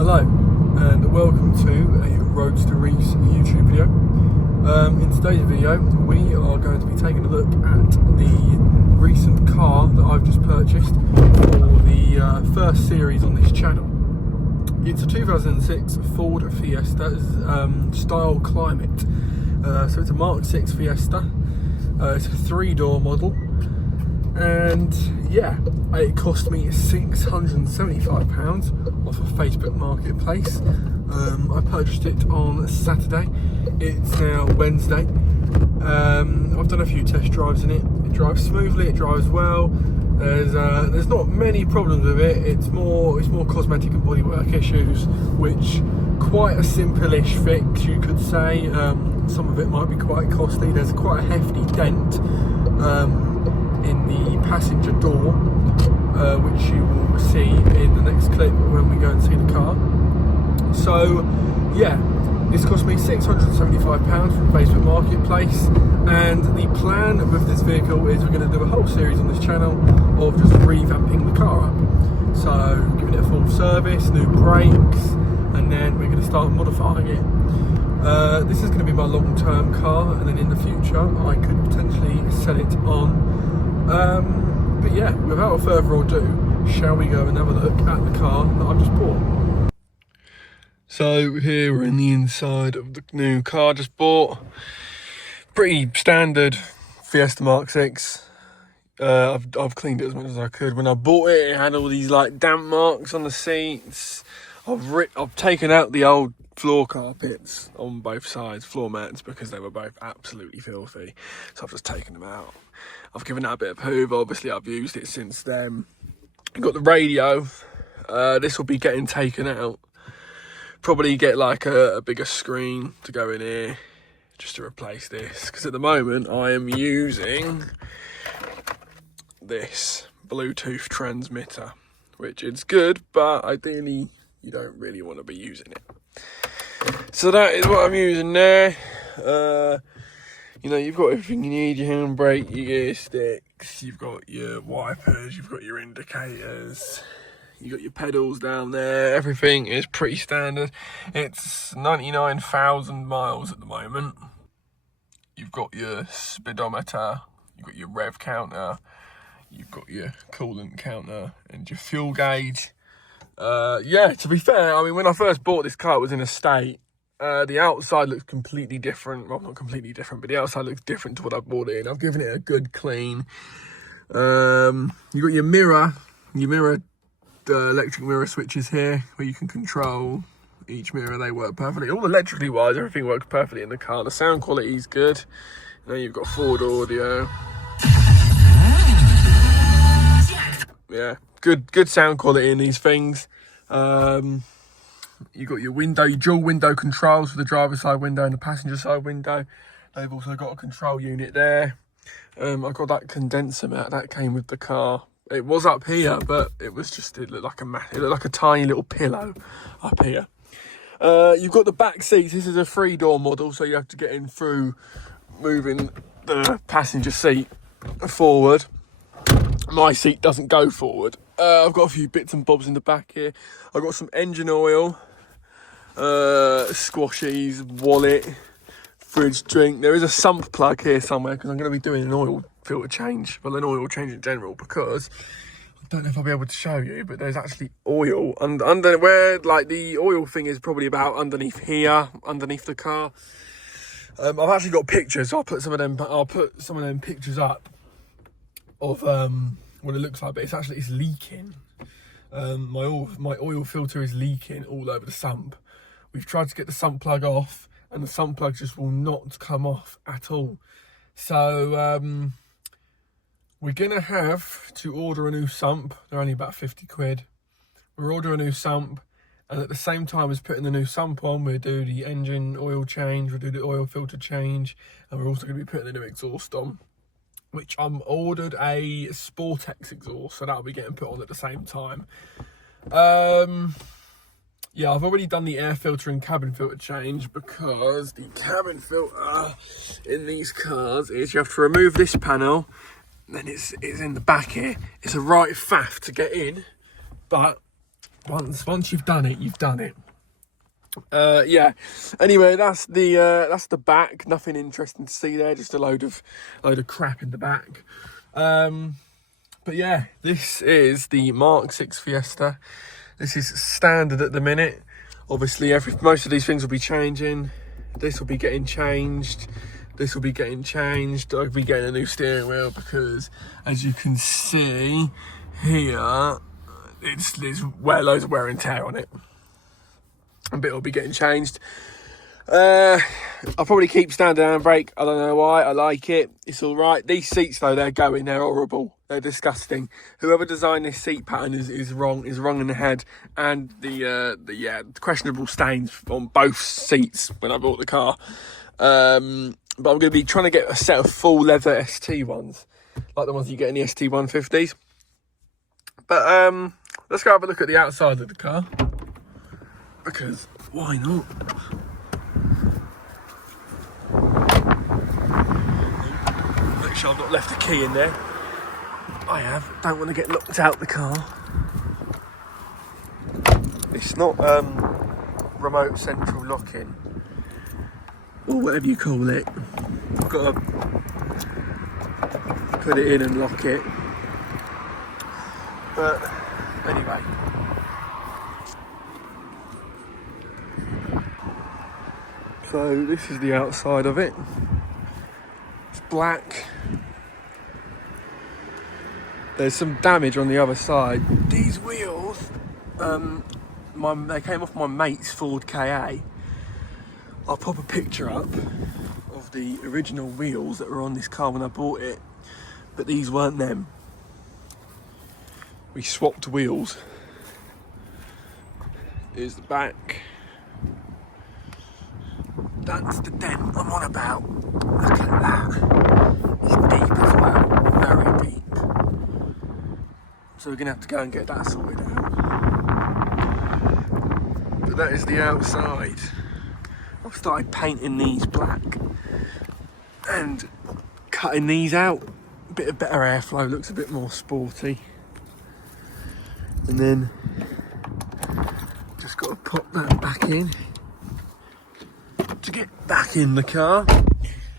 Hello and welcome to a Roads to Reefs YouTube video. In today's video we are going to be taking a look at the recent car that I've just purchased for the first series on this channel. It's a 2006 Ford Fiesta style Climate. So it's a Mark 6 Fiesta. It's a 3-door model. And yeah, it cost me £675 off of Facebook Marketplace. I purchased it on Saturday. It's now Wednesday. I've done a few test drives in it. It drives smoothly, it drives well. There's not many problems with it. It's more cosmetic and bodywork issues, which quite a simple-ish fix, you could say. Some of it might be quite costly. There's quite a hefty dent in the passenger door, which you will see in the next clip when we go and see the car. So yeah, this cost me £675 from Facebook Marketplace, and the plan with this vehicle is we're going to do a whole series on this channel of just revamping the car up. So giving it a full service, new brakes, and then we're going to start modifying it. This is going to be my long-term car, and then in the future I could potentially sell it on. But yeah, without further ado, shall we go and have a look at the car that I've just bought? So here we're in the inside of the new car I just bought. Pretty standard Fiesta Mark 6. I've cleaned it as much as I could. When I bought it, it had all these like damp marks on the seats. I've taken out the old floor carpets on both sides, floor mats, because they were both absolutely filthy. So I've just taken them out. I've given that a bit of hoover. Obviously I've used it since then. I've got the radio. This will be getting taken out. Probably get like a bigger screen to go in here just to replace this, because at the moment I am using this Bluetooth transmitter, which is good, but ideally you don't really want to be using it. So that is what I'm using there. You know, you've got everything you need: your handbrake, your gear sticks, you've got your wipers, you've got your indicators, you've got your pedals down there. Everything is pretty standard. It's 99,000 miles at the moment. You've got your speedometer, you've got your rev counter, you've got your coolant counter, and your fuel gauge. Yeah, to be fair, I mean, when I first bought this car, it was in a state. The outside looks completely different. Well, not completely different, but the outside looks different to what I bought it in. I've given it a good clean. You got your mirror, electric mirror switches here, where you can control each mirror. They work perfectly. All electrically wise, everything works perfectly in the car. The sound quality is good. Now you've got Ford audio. Yeah, good sound quality in these things. You've got your dual window controls for the driver's side window and the passenger side window. They've also got a control unit there. I got that condenser mat that came with the car. It was up here, but it looked like a tiny little pillow up here. You've got the back seats. This is a 3-door model, so you have to get in through moving the passenger seat forward. My seat doesn't go forward. I've got a few bits and bobs in the back here. I've got some engine oil, squashies, wallet, fridge drink. There is a sump plug here somewhere, because I'm going to be doing an oil filter change. Well, an oil change in general, because I don't know if I'll be able to show you, but there's actually oil under where, like, the oil thing is probably about underneath here, underneath the car. I've actually got pictures. So I'll put some of them pictures up of what it looks like, but it's leaking. My oil filter is leaking all over the sump. We've tried to get the sump plug off, and the sump plug just will not come off at all. So we're gonna have to order a new sump. They're only about 50 quid. We'll order a new sump, and at the same time as putting the new sump on, we'll do the engine oil change, we'll do the oil filter change, and we're also going to be putting the new exhaust on, which I'm ordered a Sportex exhaust, so that'll be getting put on at the same time. Yeah, I've already done the air filter and cabin filter change, because the cabin filter in these cars is you have to remove this panel, and then it's in the back here. It's a right faff to get in, but Once you've done it, you've done it. Yeah. Anyway, that's the back. Nothing interesting to see there. Just a load of crap in the back. But yeah, this is the Mark 6 Fiesta. This is standard at the minute. Obviously, most of these things will be changing. This will be getting changed. This will be getting changed. I'll be getting a new steering wheel because, as you can see here, there's loads of wear and tear on it. A bit will be getting changed. I'll probably keep standard handbrake. I don't know why. I like it. It's all right. These seats, though, they're horrible. They're disgusting. Whoever designed this seat pattern is wrong in the head. And the questionable stains on both seats when I bought the car. But I'm going to be trying to get a set of full leather ST ones, like the ones you get in the ST 150s. But let's go have a look at the outside of the car, because why not? Make sure I've not left a key in there. I have. Don't want to get locked out the car. It's not remote central locking, or whatever you call it. I've got to put it in and lock it. But anyway. So this is the outside of it. It's black. There's some damage on the other side. These wheels, they came off my mate's Ford KA. I'll pop a picture up of the original wheels that were on this car when I bought it, but these weren't them. We swapped wheels. Here's the back. That's the dent I'm on about. Look at that. It's deep as well, very deep. So we're gonna have to go and get that sorted out. But that is the outside. I've started painting these black and cutting these out. A bit of better airflow, looks a bit more sporty. And then just got to pop that back in to get back in the car.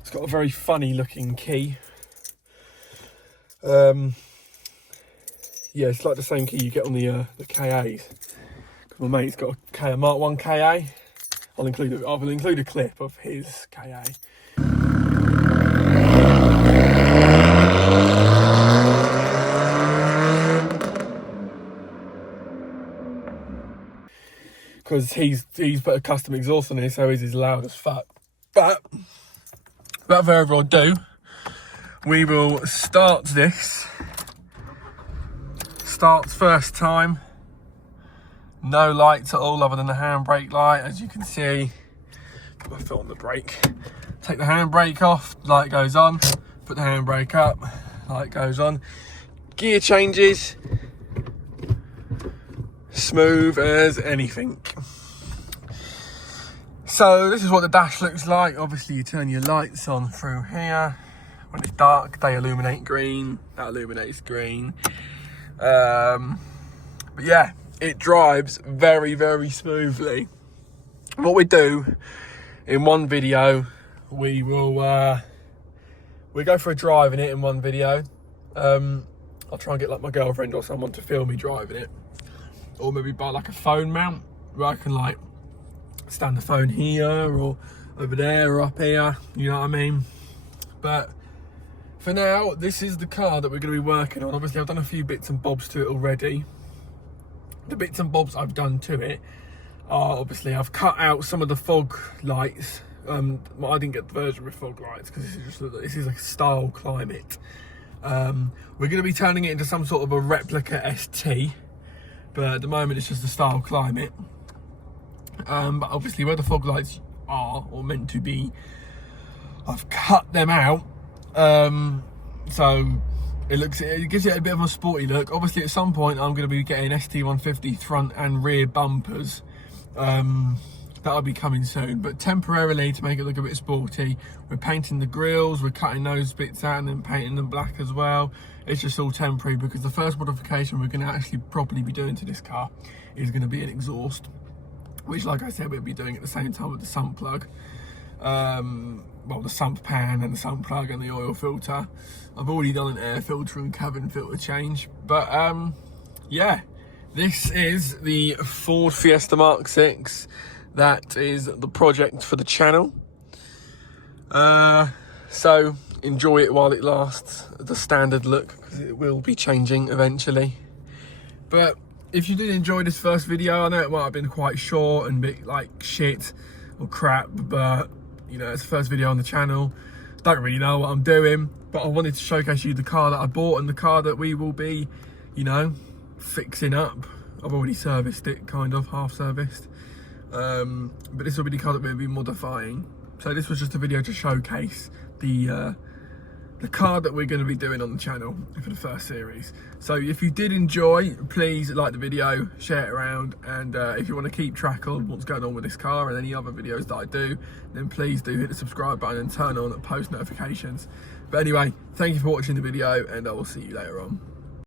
It's got a very funny looking key. Yeah, it's like the same key you get on the KAs. Because my mate's got a Mark 1 KA. I'll include a clip of his KA. Because he's put a custom exhaust on it, so he's as loud as fuck. But without further ado, we will start this. Starts first time. No lights at all other than the handbrake light, as you can see. Put my foot on the brake. Take the handbrake off, light goes on. Put the handbrake up, light goes on. Gear changes. Smooth as anything. So this is what the dash looks like. Obviously you turn your lights on through here. When it's dark, they illuminate green. That illuminates green. But yeah, it drives very, very smoothly. What we do in one video, we go for a drive in it in one video. I'll try and get like my girlfriend or someone to film me driving it, or maybe buy like a phone mount where I can like stand the phone here or over there or up here, you know what I mean? But for now, this is the car that we're going to be working on. Obviously I've done a few bits and bobs to it already. The bits and bobs I've done to it are, obviously I've cut out some of the fog lights. I didn't get the version with fog lights because this is a style climate. We're going to be turning it into some sort of a replica ST, but at the moment it's just a style climate. But obviously where the fog lights are, or meant to be, I've cut them out. So it gives it a bit of a sporty look. Obviously at some point I'm going to be getting ST 150 front and rear bumpers. that'll be coming soon. But temporarily, to make it look a bit sporty, we're painting the grills, we're cutting those bits out and then painting them black as well. It's just all temporary because the first modification we're going to actually properly be doing to this car is going to be an exhaust, which, like I said, we'll be doing at the same time with the sump plug. Well, the sump pan and the sump plug and the oil filter. I've already done an air filter and cabin filter change. But yeah, this is the Ford Fiesta Mark 6. That is the project for the channel. So enjoy it while it lasts, the standard look, because it will be changing eventually. But if you did enjoy this first video, I know it might have been quite short and a bit like shit or crap, but you know, it's the first video on the channel. Don't really know what I'm doing, but I wanted to showcase you the car that I bought and the car that we will be, you know, fixing up. I've already serviced it, kind of, half serviced. But this will be the car that we'll be modifying. So this was just a video to showcase the car that we're going to be doing on the channel for the first series. So if you did enjoy, please like the video, share it around, and if you want to keep track of what's going on with this car and any other videos that I do, then please do hit the subscribe button and turn on post notifications. But anyway, thank you for watching the video, and I will see you later on.